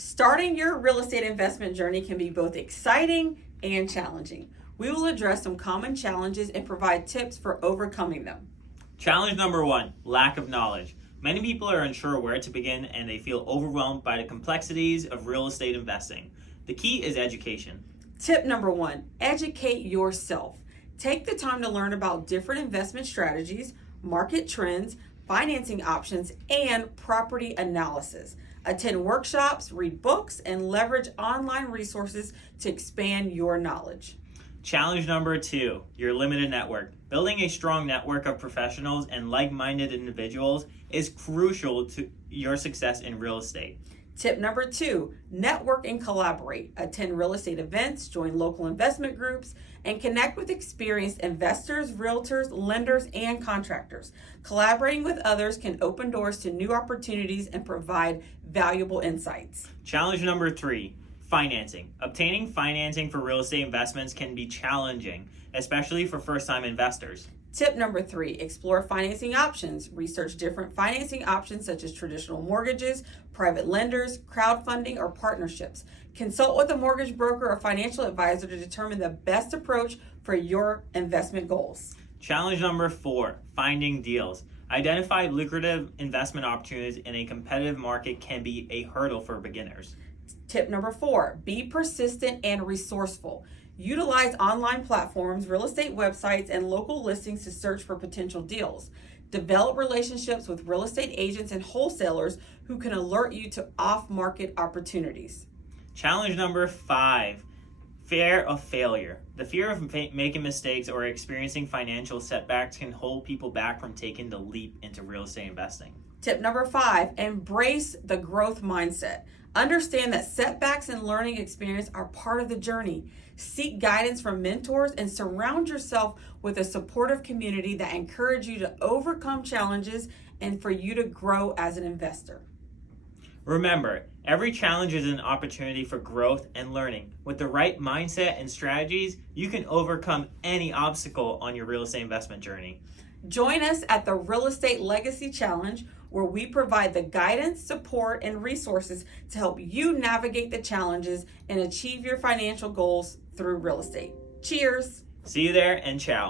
Starting your real estate investment journey can be both exciting and challenging. We will address some common challenges and provide tips for overcoming them. Challenge number 1, lack of knowledge. Many people are unsure where to begin and they feel overwhelmed by the complexities of real estate investing. The key is education. Tip number 1, educate yourself. Take the time to learn about different investment strategies, market trends, financing options, and property analysis. Attend workshops, read books, and leverage online resources to expand your knowledge. Challenge number 2, your limited network. Building a strong network of professionals and like-minded individuals is crucial to your success in real estate. Tip number 2, network and collaborate. Attend real estate events, join local investment groups, and connect with experienced investors, realtors, lenders, and contractors. Collaborating with others can open doors to new opportunities and provide valuable insights. Challenge number 3, financing. Obtaining financing for real estate investments can be challenging, especially for first-time investors. Tip number 3, explore financing options. Research different financing options such as traditional mortgages, private lenders, crowdfunding, or partnerships. Consult with a mortgage broker or financial advisor to determine the best approach for your investment goals. Challenge number 4, finding deals. Identify lucrative investment opportunities in a competitive market can be a hurdle for beginners. Tip number 4, be persistent and resourceful. Utilize online platforms, real estate websites, and local listings to search for potential deals. Develop relationships with real estate agents and wholesalers who can alert you to off-market opportunities. Challenge number 5, fear of failure. The fear of making mistakes or experiencing financial setbacks can hold people back from taking the leap into real estate investing. Tip number 5, embrace the growth mindset. Understand that setbacks and learning experience are part of the journey. Seek guidance from mentors and surround yourself with a supportive community that encourage you to overcome challenges and for you to grow as an investor. Remember, every challenge is an opportunity for growth and learning. With the right mindset and strategies, you can overcome any obstacle on your real estate investment journey. Join us at the Real Estate Legacy Challenge, where we provide the guidance, support, and resources to help you navigate the challenges and achieve your financial goals through real estate. Cheers! See you there and ciao.